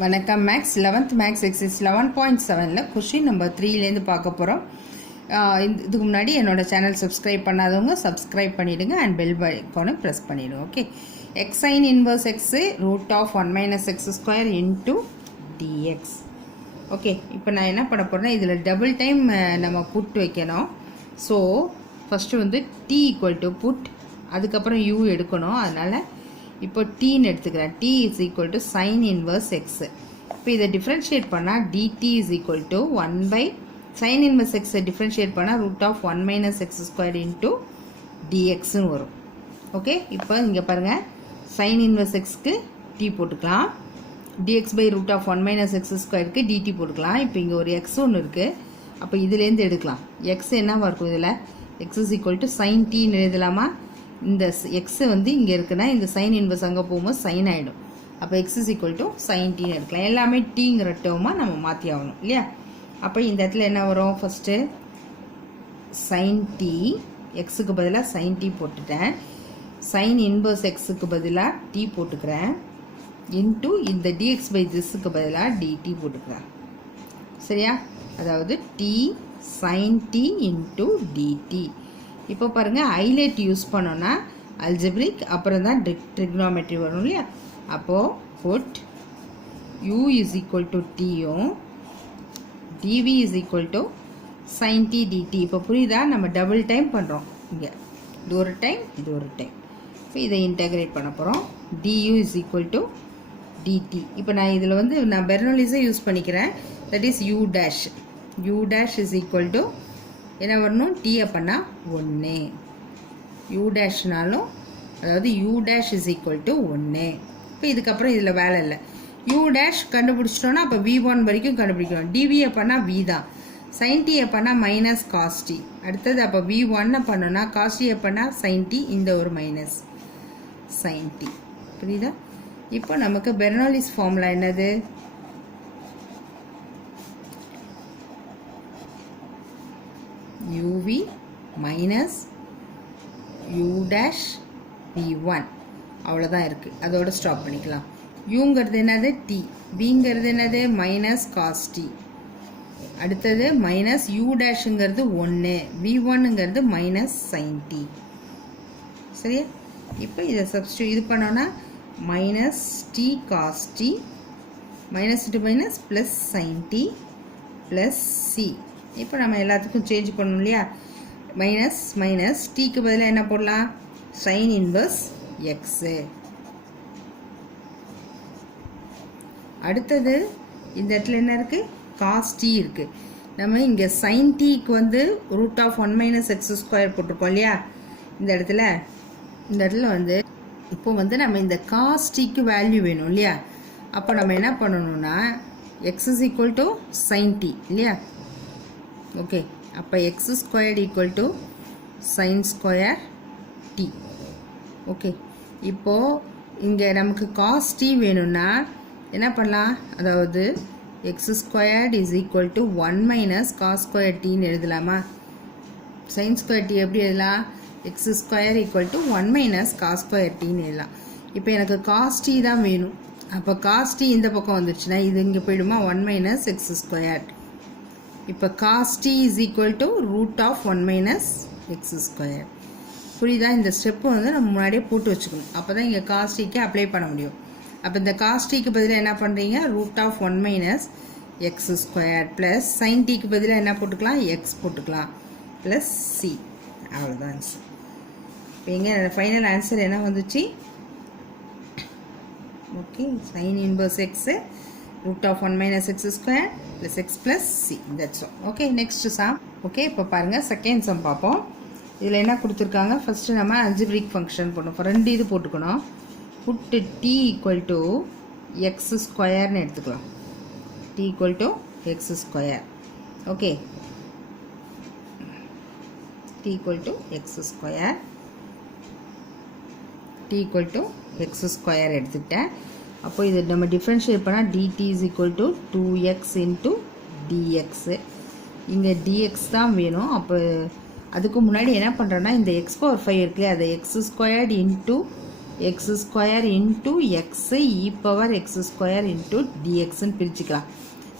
வணக்கம் maths 11th maths exercise 11.7ல question number 3லேருந்து பார்க்க போகிறோம். இதுக்கு முன்னாடி என்னோடய சேனல் சப்ஸ்கிரைப் பண்ணாதவங்க சப்ஸ்கிரைப் பண்ணிவிடுங்க அண்ட் பெல் ஐக்கானை ப்ரெஸ் பண்ணிவிடுங்க. Okay, x sine inverse x root of 1 minus X square into dx. Okay, இப்போ நான் என்ன பண்ண போகிறேன்னா இதில் டபுள் டைம் நம்ம புட் வைக்கணும். ஸோ ஃபஸ்ட்டு வந்து டி ஈக்குவல் டு புட், அதுக்கப்புறம் யூ எடுக்கணும். அதனால் இப்போ டீன்னு எடுத்துக்கிறேன். T is equal to sine inverse x. இப்போ இதை டிஃப்ரென்ஷியேட் பண்ணால் dt is equal to 1 by sine inverse எக்ஸை டிஃப்ரென்ஷியேட் பண்ணால் root of 1 minus X square into டிஎக்ஸ்ன்னு வரும். ஓகே, இப்போ இங்கே பாருங்கள், சைன் இன்வர்ஸ் எக்ஸ்க்கு டி போட்டுக்கலாம், dx by root of 1 minus x ஸ்கொயருக்கு டிடி போட்டுக்கலாம். இப்போ இங்கே ஒரு எக்ஸ் ஒன்று இருக்குது, அப்போ இதுலேருந்து எடுக்கலாம். எக்ஸ் என்னவா இருக்கும் இதில்? X is equal to sine டீன்னு எழுதலாமா? இந்த எக்ஸு வந்து இங்கே இருக்குன்னா இந்த சைன் இன்வர்ஸ் அங்கே போகும்போது சைன் ஆகிடும். அப்போ X is equal to sine டீன்னு எடுக்கலாம். எல்லாமே டீங்கிற டேர்மாக நம்ம மாற்றி ஆகணும் இல்லையா? அப்போ இந்த இடத்துல என்ன வரும்? ஃபஸ்ட்டு சைன் டி, எக்ஸுக்கு பதிலாக சைன் டி போட்டுட்டேன். சைன் இன்வர்ஸ் எக்ஸுக்கு பதிலாக டி போட்டுக்கிறேன். இன்ட்டு இந்த டிஎக்ஸ் பை திஸ்ஸுக்கு பதிலாக டிடி போட்டுக்கிறேன். சரியா? அதாவது T sine T into dt. இப்போ பாருங்கள், ஹைலைட் யூஸ் பண்ணோன்னா அல்ஜிப்ரிக் அப்புறம் தான் ட்ரிக்னாமெட்ரி வரும் இல்லையா? அப்போது put u is equal to டியும் dv is equal to sine t dt. இப்போ புரியுதா? நம்ம டபுள் டைம் பண்ணுறோம். இங்கே இது ஒரு டைம், இது ஒரு டைம். இப்போ இதை இன்டகிரேட் பண்ண போகிறோம். Du is equal to dt. இப்போ நான் இதில் வந்து நான் பெர்னோலிஸை யூஸ் பண்ணிக்கிறேன். That is u dash. U dash is equal to என்ன வரணும்? டி அப்பன்னா 1. யூ டேஷ்னாலும் அதாவது u dash is equal to 1. இப்போ இதுக்கப்புறம் இதில் வேலை இல்லை. யூ டேஷ் கண்டுபிடிச்சிட்டோன்னா அப்போ V1 வரைக்கும் கண்டுபிடிக்கணும். டிவி அப்பன்னா V தான். சைன் டி அப்பன்னா மைனஸ் காஸ்டி. அடுத்தது அப்போ V1 பண்ணோன்னா காஸ்டி அப்பன்னா சைன் டி, இந்த ஒரு மைனஸ் சைன் டி. புரியுதா? இப்போ நமக்கு பெர்னோலிஸ் ஃபார்முலா என்னது? uv minus u dash v1. அவ்வளோதான் இருக்குது. அதோட ஸ்டாப் பண்ணிக்கலாம். யூங்கிறது என்னது? டி. விங்கிறது என்னது? Minus cos t. அடுத்தது மைனஸ் யூ டேஷுங்கிறது 1, v1ங்கிறது மைனஸ் சைன் டி. சரியா? இப்போ இதை இது பண்ணோன்னா minus t cos t minus to minus plus sine t plus c. இப்போ நம்ம எல்லாத்துக்கும் சேஞ்ச் பண்ணணும் இல்லையா? மைனஸ் மைனஸ் டீக்கு பதிலாக என்ன போடலாம்? Sign inverse x. அடுத்தது இந்த இடத்துல என்ன இருக்குது? காஸ் டி இருக்குது. நம்ம இங்கே சைன் டீக்கு வந்து root of 1 minus X square போட்டிருக்கோம் இல்லையா? இந்த இடத்துல வந்து இப்போ வந்து நம்ம இந்த காஸ் டீக்கு வேல்யூ வேணும் இல்லையா? அப்போ நம்ம என்ன பண்ணணும்னா x is equal to sine t இல்லையா? ஓகே, அப்போ x squared equal to sine square t. Okay, இப்போது இங்கே நமக்கு காஸ் டி வேணும்னா என்ன பண்ணலாம்? அதாவது x squared is equal to 1 minus cos square டின்னு எழுதலாமா? சைன் ஸ்கொயர் டி எப்படி எழுதலாம்? X square equal to 1 minus cos square டின்னு எழுதலாம். இப்போ எனக்கு காஸ் டி தான் வேணும். அப்போ காஸ் டி இந்த பக்கம் வந்துடுச்சுன்னா இது இங்கே போயிடுமா? 1 மைனஸ் எக்ஸ் ஸ்கொயர். இப்போ cos T is equal to root of 1 minus X square. புரியுதா? இந்த ஸ்டெப்பு வந்து நம்ம முன்னாடியே போட்டு வச்சுக்கணும். அப்போ தான் இங்கே காஸ் டிக்கு அப்ளை பண்ண முடியும். அப்போ இந்த காஸ் டிக்கு பதிலாக என்ன பண்ணுறீங்க? Root of 1 minus X square plus sine டிக்கு பதிலாக என்ன போட்டுக்கலாம்? எக்ஸ் போட்டுக்கலாம் ப்ளஸ் சி. அவ்வளோதான் ஆன்சர். இப்போ இங்கே ஃபைனல் ஆன்சர் என்ன வந்துச்சு? Okay, sign inverse x root of 1 minus x square plus x plus c. That's all. Okay, next sum. Okay, இப்போ பாருங்கள் செகண்ட் சம் பார்ப்போம். இதில் என்ன கொடுத்துருக்காங்க? ஃபஸ்ட்டு நம்ம அல்ஜிப்ரிக் ஃபங்க்ஷன் போடணும். ரெண்டு இது போட்டுக்கணும். Put T equal to X ஸ்கொயர்னு எடுத்துக்கலாம். T equal to X square. Okay, T equal to X square. T equal to X square எடுத்துக்கிட்டேன். அப்போ இது நம்ம டிஃப்ரென்ஷியேட் பண்ணால் dt is equal to 2x into dx. இங்கே டிஎக்ஸ் தான் வேணும். அப்போ அதுக்கு முன்னாடி என்ன பண்ணுறோன்னா இந்த x⁵ இருக்குல்லையே அதை x squared into x square into x e power x square into டிஎக்ஸ்ன்னு பிரிச்சுக்கலாம்.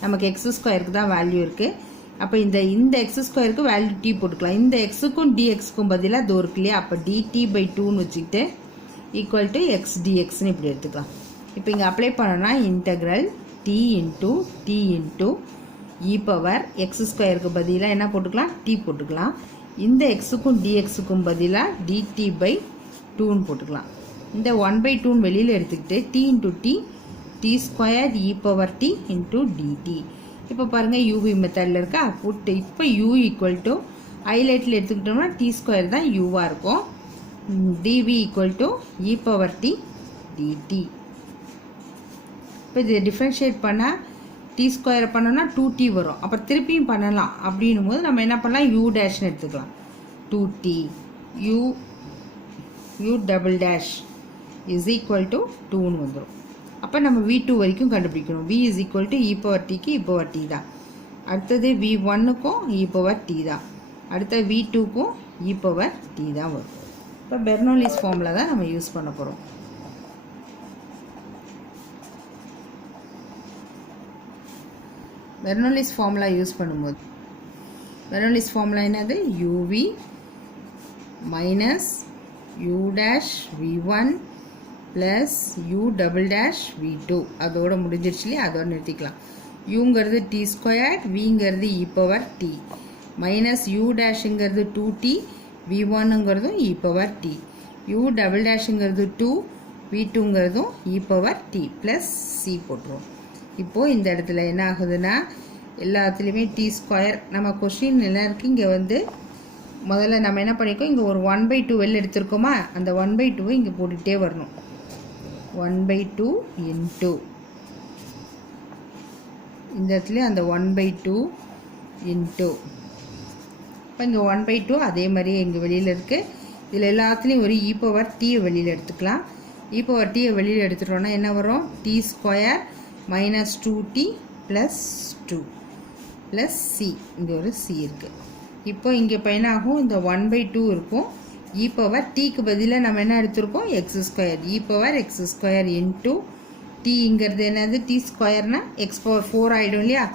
நமக்கு எக்ஸ் ஸ்கொயருக்கு தான் வேல்யூ இருக்குது. அப்போ இந்த எக்ஸ் ஸ்கொயருக்கு வேல்யூ டி போட்டுக்கலாம். இந்த எக்ஸுக்கும் டிஎக்ஸுக்கும் பதிலாக அது இருக்கு இல்லையா, அப்போ டிடி பை 2ன்னு வச்சுக்கிட்டு ஈக்குவல் டு எக்ஸ் டிஎக்ஸ்ன்னு இப்படி எடுத்துக்கலாம். இப்போ இங்கே அப்ளை பண்ணோன்னா integral D into e power X ஸ்கொயருக்கு பதிலாக என்ன போட்டுக்கலாம், டி போட்டுக்கலாம். இந்த எக்ஸுக்கும் டிஎக்ஸுக்கும் பதிலாக டிடி பை 2ன்னு போட்டுக்கலாம். இந்த 1/2ன்னு வெளியில் எடுத்துக்கிட்டு D into D square e power D into dt. இப்போ பாருங்கள் யூவி மெத்தடில் இருக்கா புட்டு. இப்போ யூ ஈக்குவல் டு ஹைலைட்டில் எடுத்துக்கிட்டோம்னா டி ஸ்கொயர் தான் யூவாக இருக்கும். Dv equal to e power T dt. இப்போ இது டிஃப்ரென்ஷியேட் பண்ணால் டி ஸ்கொயரை பண்ணோன்னா 2t வரும். அப்புறம் திருப்பியும் பண்ணலாம். அப்படின்னும் போது நம்ம என்ன பண்ணலாம், யூ டேஷ்னு எடுத்துக்கலாம். 2t u double dash is equal to 2ன்னு வந்துடும். அப்போ நம்ம v2 வரைக்கும் கண்டுபிடிக்கணும். v is equal to e power டிக்கு இ பவர் டி தான். அடுத்தது v1க்கும் இ பவர் டி தான். அடுத்த v2க்கும் இ பவர் டி தான் வரும். இப்போ பெர்னோலிஸ் ஃபார்மில் தான் நம்ம யூஸ் பண்ண போகிறோம். பெர்னோலிஸ் ஃபார்முலா யூஸ் பண்ணும்போது பெர்னோலிஸ் ஃபார்முலா என்னது, uv minus u dash v1 plus u double dash v2. அதோட முடிஞ்சிருச்சு இல்லையா, அதோட நிறுத்திக்கலாம். யூங்கிறது டி ஸ்கொயர், விங்கிறது e power t, minus u டேஷுங்கிறது 2t, v1ங்கிறதும் e power t, u double டேஷுங்கிறது 2, v2ங்கிறதும் e power t plus c போட்டுருவோம். இப்போது இந்த இடத்துல என்ன ஆகுதுன்னா எல்லாத்துலேயுமே டி ஸ்கொயர் நம்ம கொஷின் என்ன இருக்குது. இங்கே வந்து முதல்ல நம்ம என்ன பண்ணியிருக்கோம், இங்கே ஒரு 1/2 வெளில எடுத்திருக்கோமா, அந்த 1/2 இங்கே போட்டுகிட்டே வரணும். 1/2 இன்ட்டு இந்த இடத்துல அந்த 1/2 இன்ட்டு இப்போ இங்கே 1/2 அதே மாதிரியே இங்கே வெளியில் இருக்குது. இதில் எல்லாத்துலேயும் ஒரு இ பவர் டீயை வெளியில் எடுத்துக்கலாம். இ பவர் டீயை வெளியில் எடுத்துட்டோன்னா என்ன வரும், T square minus 2t plus 2 plus C. இங்கே ஒரு சி இருக்குது. இப்போ இங்கே பையனாகும் இந்த 1/2 இருக்கும். இ பவர் டீக்கு பதிலாக நம்ம என்ன எடுத்திருக்கோம், x square, e power x square into டீங்கிறது என்னது, டி ஸ்கொயர்னால் எக்ஸ் பவர் 4 ஆகிடும் இல்லையா.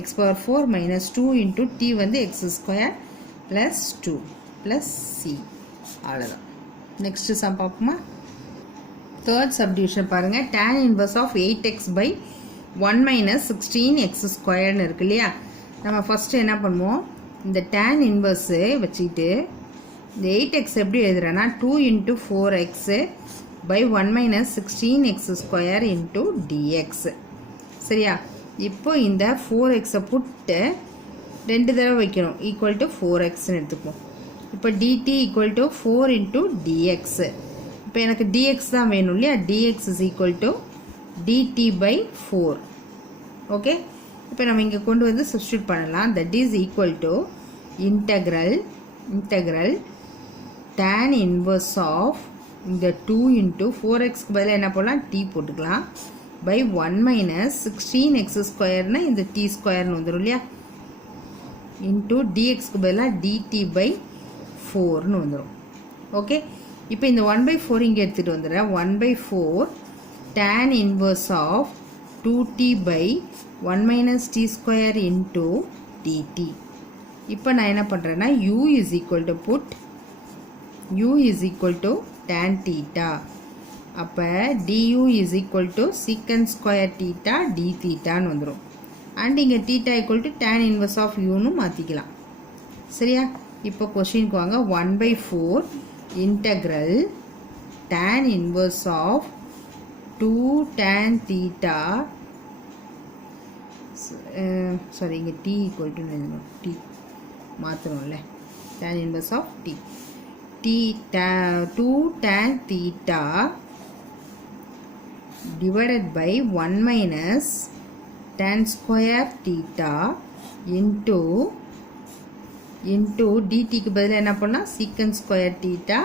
X power 4 minus 2 into t வந்து x square plus 2 plus c. அவ்வளோதான். நெக்ஸ்ட்டு சம் பார்ப்போமா. தேர்ட் சப்டிவிஷன் பாருங்கள். tan inverse of 8x by 1 minus 16x ஸ்கொயர்னு இருக்கு இல்லையா. நம்ம ஃபஸ்ட்டு என்ன பண்ணுவோம், இந்த tan இன்வர்ஸு வச்சுக்கிட்டு இந்த 8x எப்படி எழுதுறேன்னா 2 into 4x by 1 minus 16x square into dx. சரியா. இப்போ இந்த 4xை புட்டு 2 தடவை வைக்கணும், ஈக்குவல் டு 4xன்னு எடுத்துக்குவோம். இப்போ dt equal to 4 into dx. இப்போ எனக்கு dx தான் வேணும் இல்லையா. dx is equal to dt by 4. Okay. இப்போ நம்ம இங்கே கொண்டு வந்து சப்ஸ்டியூட் பண்ணலாம். That is equal to integral tan inverse of இந்த 2 இன்ட்டு 4xக்கு பதிலாக என்ன போடலாம், t போட்டுக்கலாம், பை 1 மைனஸ் 16x ஸ்கொயர்னா இந்த t ஸ்கொயர்னு வந்துடும் இல்லையா, இன்ட்டு dxக்கு பதிலாக dt பை 4ன்னு வந்துடும். ஓகே. இப்போ இந்த 1/4 இங்கே எடுத்துகிட்டு வந்துடுறேன். 1/4 tan inverse of 2t by 1 minus t square into dt. இப்போ நான் என்ன பண்ணுறேன்னா u is equal to put u is equal to tan theta. அப்போ du is equal to secant square theta d தீட்டான்னு வந்துடும். அண்ட் இங்கே theta equal to tan inverse of யூன்னு மாற்றிக்கலாம். சரியா. இப்போ கொஷினுக்கு வாங்க. 1/4 integral tan inverse of 2 tan theta sorry இங்கே t equal to t மாற்றணும்ல, tan inverse of t 2 tan theta divided by 1 minus tan square theta into dt பதிலாக என்ன பண்ணால் secant square theta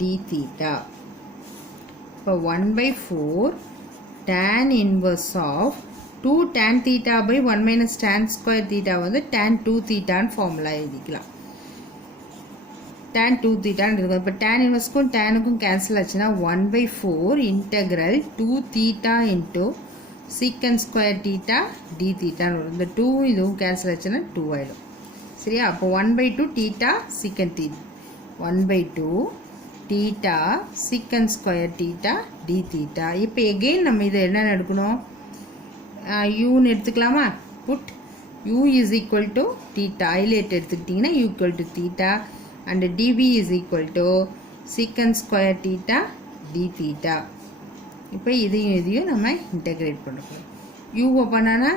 d theta. இப்போ 1/4 tan inverse of 2 tan theta by 1 minus tan square theta வந்து tan 2 theta formula எழுதிக்கலாம். tan 2 தீட்டான்னு இருக்கும். இப்போ tan இன்வெர்ஸ்க்கும் டேனுக்கும் கேன்சல் ஆச்சுன்னா 1/4 integral 2 theta into secant square theta d தீட்டான்னு வரும். இந்த 2 இதுவும் கேன்சல் ஆச்சுன்னா 2 ஆகிடும். சரியா? அப்போ 1/2 theta secant theta 1/2 theta secant square theta d theta. இப்போ எகெயின் நம்ம இதை என்னென்னு எடுக்கணும்? யூன்னு எடுத்துக்கலாமா? Put u is equal to theta. Highlight எடுத்துக்கிட்டிங்கன்னா u equal to theta and dv is equal to secant square theta d theta. இப்போ இதையும் நம்ம இன்டெகிரேட் பண்ணுறோம். u பண்ணானா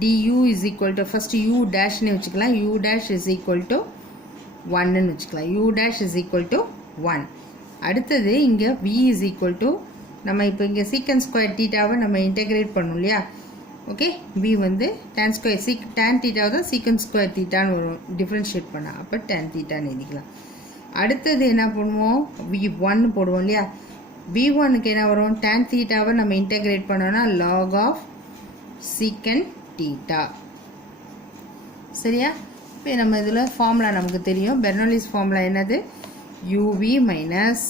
du is equal to first u டேஷ்னு வச்சுக்கலாம். u dash is equal to 1ன்னு வச்சுக்கலாம். u dash is equal to 1. அடுத்தது இங்கே v is equal to நம்ம இப்போ இங்கே secant square thetaவை நம்ம இன்டெகிரேட் பண்ணோம் இல்லையா? ஓகே, v வந்து tan ஸ்கொயர் tan தீட்டாவை தான் சீக்கன் ஸ்கொயர் தீட்டான்னு வரும் டிஃப்ரென்ஷியேட் பண்ணால். அப்போ tan தீட்டான்னு எழுதிக்கலாம். அடுத்தது என்ன பண்ணுவோம்? v1 போடுவோம் இல்லையா? v1க்கு என்ன வரும்? tan தீட்டாவை நம்ம இன்டெகிரேட் பண்ணோன்னா log of secant தீட்டா. சரியா? இப்போ நம்ம இதில் ஃபார்முலா நமக்கு தெரியும். பெர்னோலிஸ் ஃபார்முலா என்னது? uv minus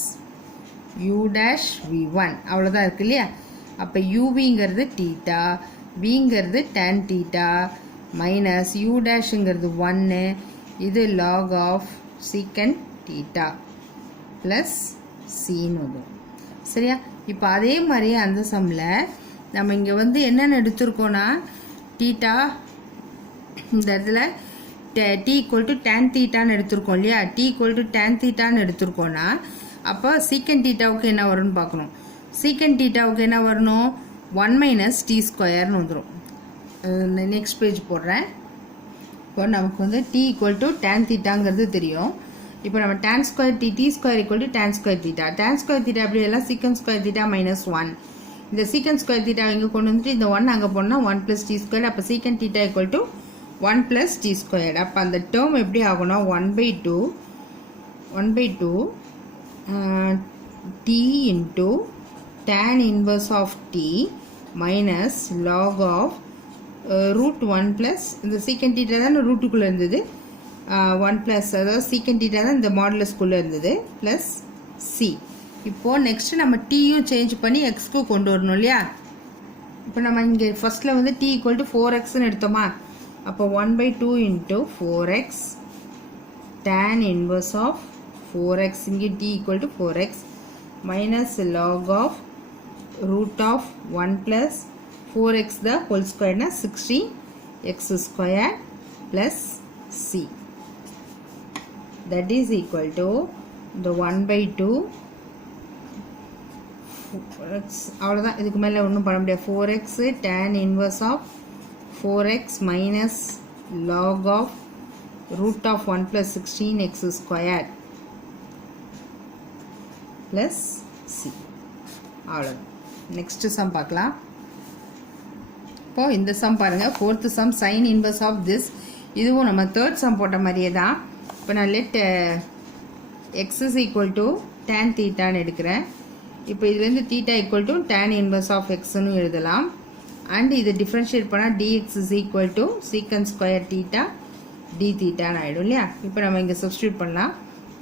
u dash v1 அவ்வளோதான் இருக்குது இல்லையா? அப்போ uvங்கிறது தீட்டா, vங்கிறது tan தீட்டா மைனஸ் u டேஷுங்கிறது 1, இது log of secant theta plus சின்னு வரும். சரியா? இப்போ அதே மாதிரி அந்த சம்மில் நம்ம இங்கே வந்து என்னென்னு எடுத்திருக்கோன்னா தீட்டா இந்த இடத்துல t ஈக்குவல் டு tan தீட்டான்னு எடுத்திருக்கோம் இல்லையா? t ஈக்குவல் டு tan தீட்டான்னு எடுத்திருக்கோன்னா அப்போ சீக்கன் தீட்டாவுக்கு என்ன வரும்னு பார்க்கணும். சீக்கன் தீட்டாவுக்கு என்ன வரணும்? 1 மைனஸ் டி ஸ்கொயர்னு வந்துடும். நெக்ஸ்ட் பேஜ் போடுறேன். இப்போ நமக்கு வந்து டி ஈக்குவல் டு டேன் தீட்டாங்கிறது தெரியும். இப்போ நம்ம tan square T square equal to tan square theta. Tan square theta அப்படி எல்லாம் சீக்கன் ஸ்கொயர் தீட்டா மைனஸ் 1. இந்த சீக்கன் ஸ்கொயர் தீட்டா இங்கே கொண்டு வந்துட்டு இந்த 1 அங்கே போனால் 1 ப்ளஸ் டி ஸ்கொயர். அப்போ secant theta equal to 1 plus t square. அப்போ அந்த டேர்ம் எப்படி ஆகும்னா 1/2 t into tan inverse of t minus log of root 1 plus இந்த secant theta தான் ரூட்டுக்குள்ளே இருந்தது 1 plus அதாவது secant theta தான் இந்த மாடுலஸ்குள்ளே இருந்தது plus c. இப்போது நெக்ஸ்ட்டு நம்ம டீயும் சேஞ்ச் பண்ணி எக்ஸ்க்கு கொண்டு வரணும் இல்லையா? இப்போ நம்ம இங்கே ஃபஸ்ட்டில் வந்து t ஈக்குவல் டு 4xன்னு எடுத்தோமா? அப்போ 1/2 into 4x tan inverse of 4x இங்கே t equal to 4x minus log of root of 1 plus 4x the whole square na 16x square plus c. That is equal to the 1/2 அவ்வளோதான். இதுக்கு மேலே ஒன்றும் பண்ண முடியாது. 4x tan inverse of 4x minus log of root of 1 plus 16x square plus c. அவ்வளோதான். Next sum பார்க்கலாம். இப்போது இந்த சம் பாருங்கள். 4th sum sine inverse of this. இதுவும் நம்ம 3rd சம் போட்ட மாதிரியே தான். இப்போ நான் let x is equal to tan தீட்டான்னு எடுக்கிறேன். இப்போ இதுலேருந்து theta equal to tan inverse of எக்ஸ்ன்னு எழுதலாம். அண்ட் இது டிஃப்ரென்ஷியேட் பண்ணால் dx is equal to secant square theta d தீட்டான்னு ஆகிடும் இல்லையா? இப்போ நம்ம இங்கே சப்ஸ்டியூட் பண்ணலாம்.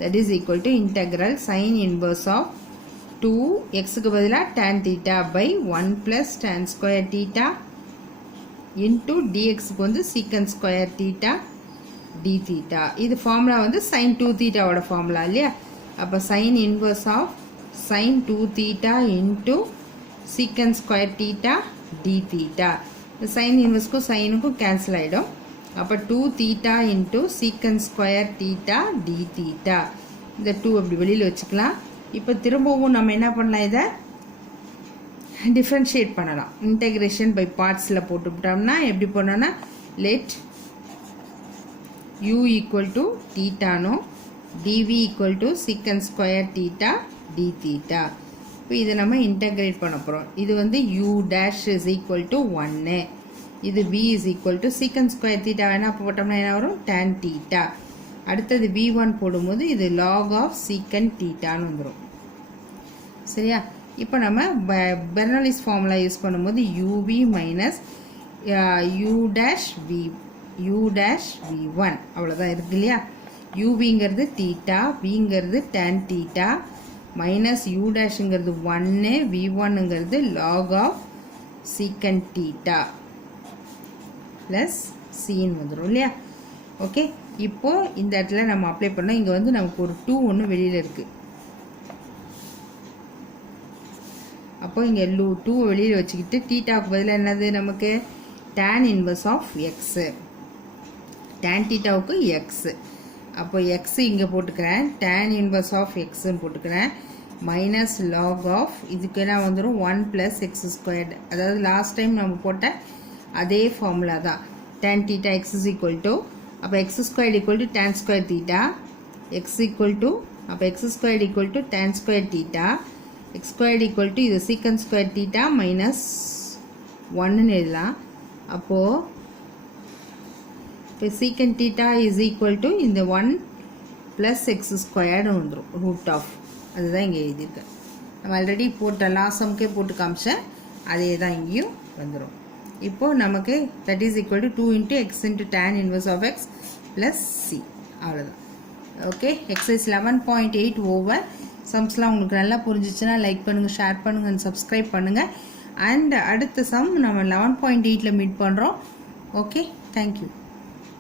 That is equal to integral sign inverse of 2 எக்ஸுக்கு பதிலாக tan theta by 1 plus tan square theta into டிஎக்ஸுக்கு வந்து secant square theta d theta. இது ஃபார்முலா வந்து சைன் 2 தீட்டாவோட ஃபார்முலா இல்லையா? அப்போ sine inverse of sine 2 theta into secant square theta d theta. Sine இன்வர்ஸ்க்கும் சைனுக்கும் கேன்சல் ஆகிடும். அப்போ 2 theta into secant square theta d theta. இந்த 2 அப்படி வெளியில் வச்சுக்கலாம். இப்போ திரும்பவும் நம்ம என்ன பண்ணலாம்? இதை டிஃப்ரென்ஷியேட் பண்ணலாம். இன்டெகிரேஷன் பை பார்ட்ஸில் போட்டுவிட்டோம்னா எப்படி பண்ணோன்னா லெட் u ஈக்குவல் டு தீட்டானோ dv equal to secant square theta d theta. இப்போ இதை நம்ம இன்டெகிரேட் பண்ண போகிறோம். இது வந்து u dash is equal to 1. இது v is equal to secant square theta வேணால் போட்டோம்னா என்ன வரும்? tan theta. அடுத்தது v1 போடும்போது இது log ஆஃப் சீக்கன் தீட்டான்னு வந்துடும். சரியா? இப்போ நம்ம பெர்னோலிஸ் ஃபார்முலா யூஸ் பண்ணும்போது uv minus u dash v1 அவ்வளோதான் இருக்குது இல்லையா? யூவிங்கிறது தீட்டா, விங்கிறது tan தீட்டா, மைனஸ் யூ டேஷுங்கிறது 1, v1ங்கிறது log of secant theta plus சின்னு வந்துடும் இல்லையா. ஓகே, இப்போது இந்த இடத்துல நம்ம அப்ளை பண்ணோம். இங்கே வந்து நமக்கு ஒரு 2 ஒன்று வெளியில் இருக்குது. அப்போ இங்கே 2 வெளியில் வச்சுக்கிட்டு தீட்டாவுக்கு பதிலாக என்னது நமக்கு tan inverse of x, tan தீட்டாவுக்கு எக்ஸு. அப்போ எக்ஸ் இங்கே போட்டுக்கிறேன், tan இன்வர்ஸ் ஆஃப் எக்ஸுன்னு போட்டுக்கிறேன், மைனஸ் லாக் ஆஃப் இதுக்கு என்ன வந்துடும் 1 + x². அதாவது லாஸ்ட் டைம் நம்ம போட்ட அதே ஃபார்முலா தான். tan தீட்டா x = அப்போ x² = tan² தீட்டா, x = அப்போ x² = tan² தீட்டா, x² இது sec² தீட்டா மைனஸ் 1ன்னு எழுதலாம். அப்போது இப்போ secant theta is equal to இந்த 1 + x² வந்துடும் ரூட் ஆஃப். அதுதான் இங்கே எழுதியிருக்கேன். நம்ம ஆல்ரெடி போட்ட லாசம்க்கே போட்டு காமிச்சேன், அதே தான் இங்கேயும் வந்துடும். இப்போது நமக்கு that is equal to 2 × x × tan inverse of x plus c. அவ்வளோதான். Okay, exercise 11.8 over. சம்ஸ்லாம் உங்களுக்கு நல்லா புரிஞ்சிச்சுன்னா லைக் பண்ணுங்கள், ஷேர் பண்ணுங்கள், அண்ட் சப்ஸ்கிரைப் பண்ணுங்கள். அண்ட் அடுத்த சம் நம்ம 11.8ல் மீட் பண்ணுறோம். Okay, thank you.